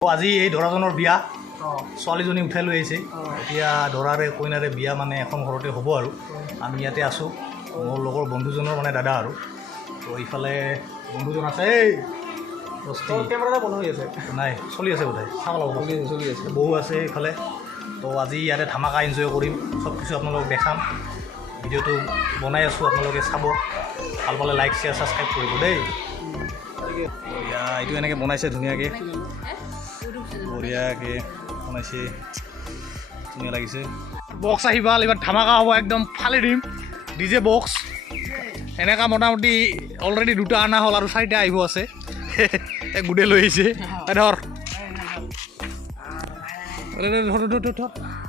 আজি এই দৰাজনৰ বিয়া ছোৱালীজনী উঠাই লৈ আহিছে এতিয়া দৰাৰে কইনাৰে বিয়া মানে এখন ঘৰতে হ'ব আৰু আমি ইয়াতে আছোঁ মোৰ লগৰ বন্ধুজনৰ মানে দাদা আৰু তো ইফালে বন্ধুজন আছে এই কেমেৰা বন্ধ হৈ আছে নাই চলি আছে বোধহয় চাব লাগিব চলি আছে বহু আছে ইফালে তো আজি ইয়াতে ধামাকা এনজয় কৰিম চব কিছু আপোনালোকক দেখাম ভিডিঅ'টো বনাই আছোঁ আপোনালোকে চাব ভাল পালে লাইক শ্বেয়াৰ ছাবস্ক্ৰাইব কৰিব দেই এইটো এনেকৈ বনাইছে ধুনীয়াকৈ বঢ়িয়াকৈ বনাইছে ধুনীয়া লাগিছে বক্স আহিবা এইবাৰ ধামাকা হ'ব একদম ফালি দিম ডিজে বক্স এনেকুৱা মোটামুটি অলৰেডি দুটা অনা হ'ল আৰু চাৰিটা আহিব আছে গোটেই লৈ আহিছে ধৰ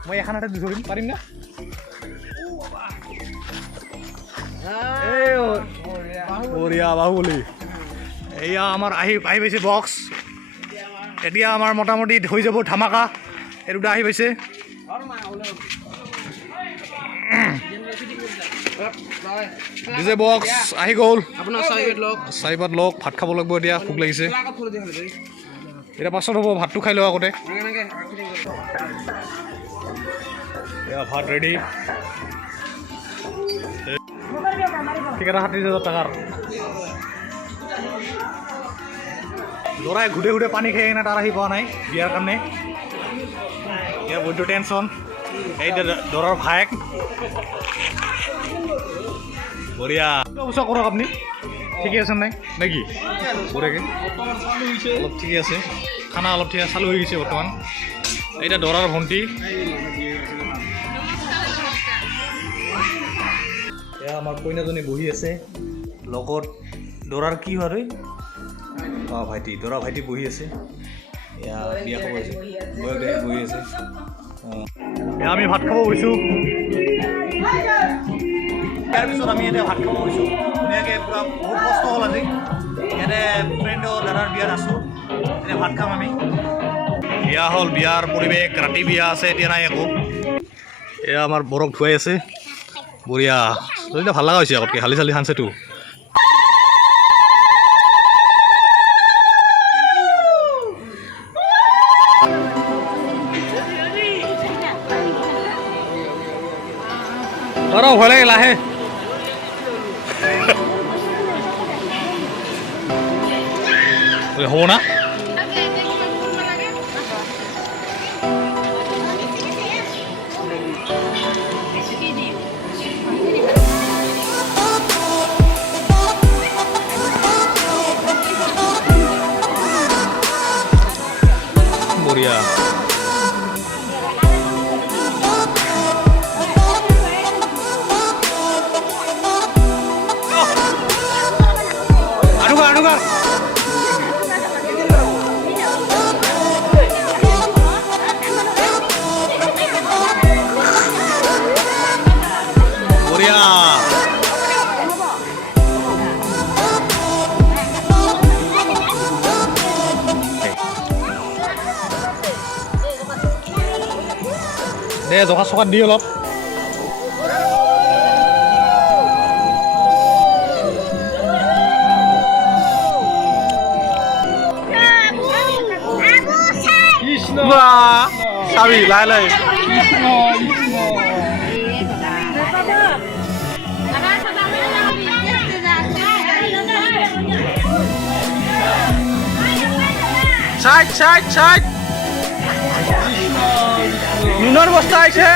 মই এখন হাতে ধৰিম পাৰিম না বঢ়িয়া বাহুবলী এয়া আমাৰ আহি পাইছে বক্স এতিয়া আমাৰ মোটামুটি হৈ যাব ধামাকা এই দুটা আহি পাইছে ডিজে বক্স আহি গ'ল চাৰিবাত লওক ভাত খাব লাগিব এতিয়া ভোক লাগিছে এতিয়া পাছত হ'ব ভাতটো খাই লওঁ আগতে ভাত ৰেডি ঠিকানা 30,000 টাকাৰ ল'ৰাই ঘূৰে ঘূৰে পানী খাই কিনে তাৰ আহি পোৱা নাই বিয়াৰ কাৰণে এতিয়া বহুতো টেনশ্যন এই দৰাৰ ভায়েক বঢ়িয়া ওচৰ কৰক আপুনি ঠিকে আছে নাই নেকি বঢ়িয়াকৈ অলপ ঠিকে আছে খানা অলপ ঠিক চালু হৈ গৈছে বৰ্তমান এতিয়া দৰাৰ ভণ্টি এয়া আমাৰ কইনাজনী বহি আছে লগত দৰাৰ কি হয় ভাইটি দৰা ভাইটি বহি আছে এয়া বিয়া খাব আছে বহি আছে আমি ভাত খাব গৈছোঁ ইয়াৰ পিছত আমি এতিয়া ভাত খাব গৈছোঁ ধুনীয়াকৈ পূৰা বহুত কষ্ট হ'ল আজি ইয়াতে ফ্ৰেণ্ডৰ দাদাৰ বিয়াত আছোঁ এতিয়া ভাত খাম আমি বিয়া হ'ল বিয়াৰ পৰিৱেশ ৰাতি বিয়া আছে এতিয়া নাই একো এয়া আমাৰ বৰফ ধুৱাই আছে বঢ়িয়া এতিয়া ভাল লগা হৈছে আগতকৈ হালি চালি সানছেতো ভয় লাগে লাহে হ'ব না বঢ়িয়া দে জহা চকাত দি অলপ চাবি লাই লাই সাইড সাইড সাইড নুনৰ বস্তা আহিছে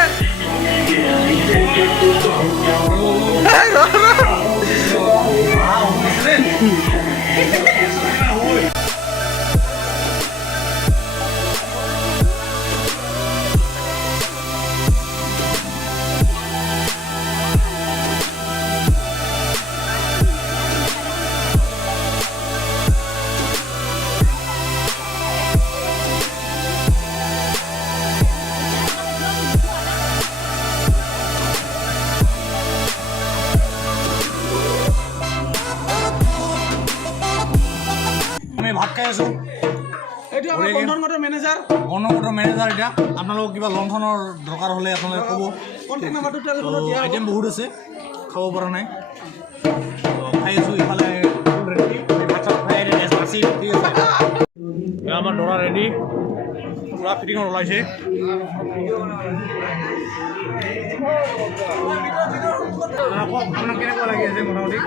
ভাত খাই আছোঁ বন্ধনগত মেনেজাৰ এতিয়া আপোনালোকক কিবা লণ্ঠনৰ দৰকাৰ হ'লে আপোনালোকে ক'ব আইটেম বহুত আছে খাব পৰা নাই খাই আছোঁ ইফালে ঠিক আছে আমাৰ দৰা ৰেডি পুৰা ফিটিঙত ওলাইছে আপোনাক কেনেকুৱা লাগি আছে মোটামুটি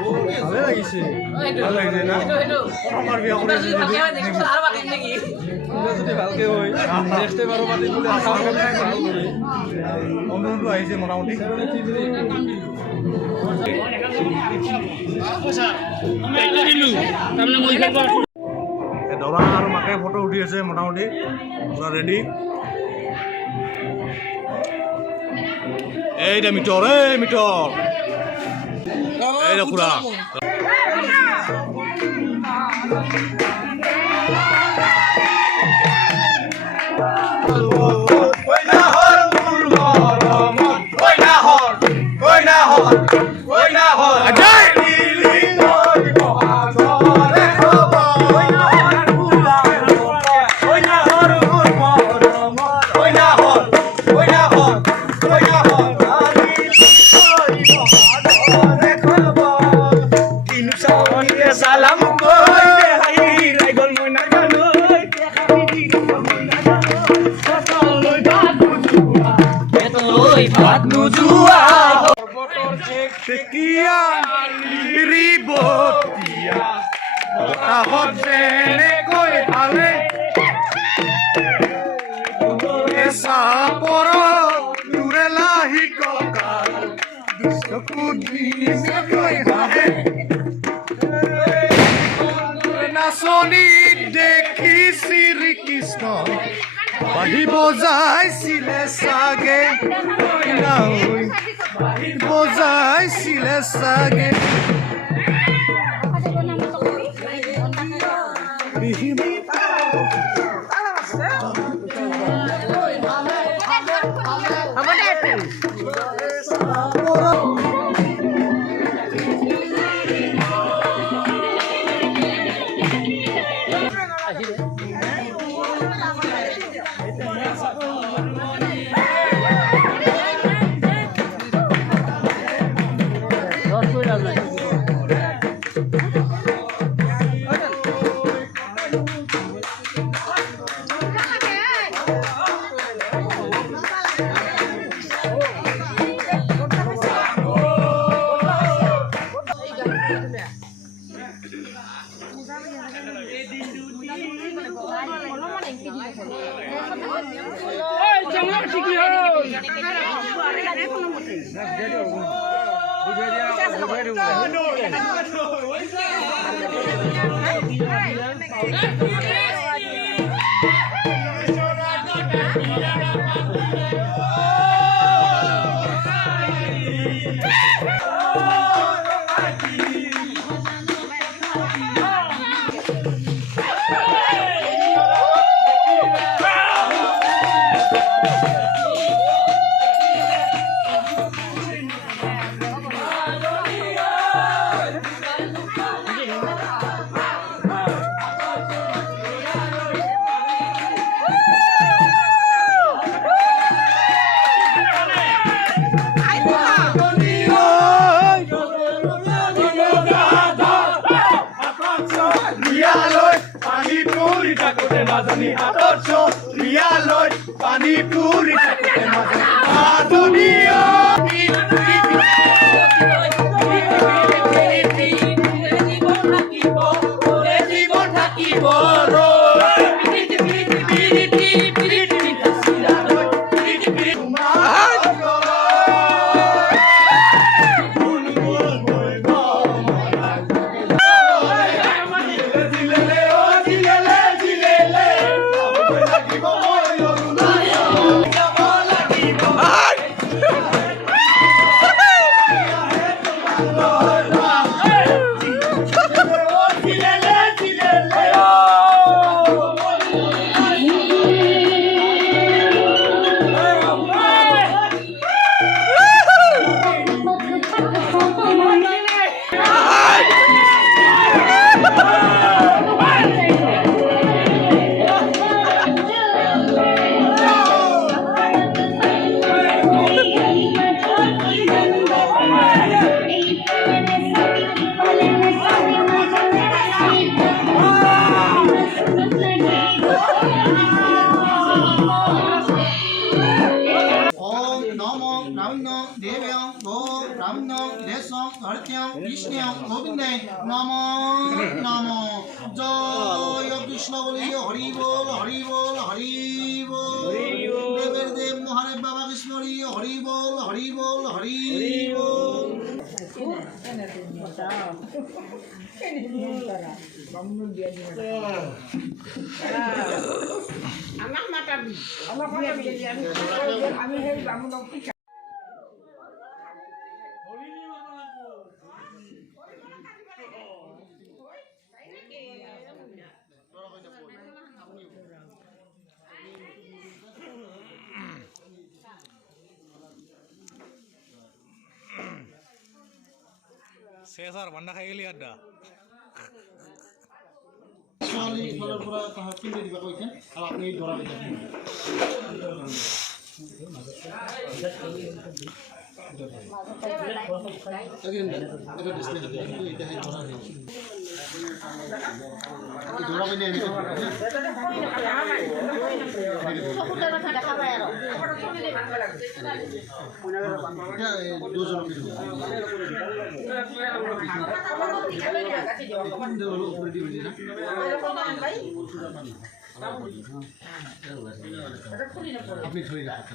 ভালে লাগিছে ভাল লাগিছে না প্ৰথমবাৰ বিয়া কৰি আছে যদি ভালকে হয় নেক্সট টাইম আৰু মাতি দিলে বন্ধু আহিছে মোটামুটি দৰা আৰু মাকে ফটো উঠি আছে মোটামুটি পুৰা ৰেডি এইটা মিটৰ এইটা পুৰা নাচনি দেখি শ্ৰীকৃষ্ণ বাঢ়িব যাইছিলে চাগে বজাইছিলে চাগে পানী পুৰি ব্রাহ্মণ দেব্যাং গো ব্রাহ্মণ দেশং হরত্যং কৃষ্ণং গোবিন্দে নমো নমো জয় কৃষ্ণ বলি হরি বল হরি বল হরি বল দেবের দেব মহাদেব বাবা কৃষ্ণ হরি বল হরি বল হরি বল Cesar, mana kayak lihat dah? Soalnya kalau pura tahap ini di bawah ikan, kalau ini dorang ikan. Lagi enggak? Itu di sini itu ikan dorang ini. Dorang ini. Ya, dua orang itu. আপনি ধরে রাখতে